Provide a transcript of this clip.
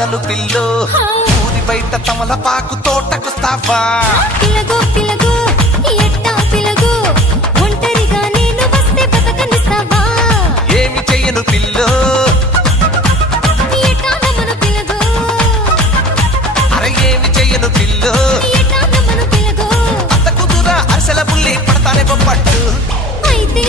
వదలు పిల్లో ఊరి బయట తమలపాకు తోటకొస్తావా పిలగో పిలగో ఎట్టా పిలగో ఒంటరిగా నేను వస్తే బతకనిస్తావా ఏమి చెయ్యను పిల్లో ఎట్టా నమ్మను పిలగో అరే ఏమి చెయ్యను పిల్లో ఎట్టా నమ్మను పిలగో అంత కుదురా అరసల బుల్లి పడతానే బొప్పట్టు అయితే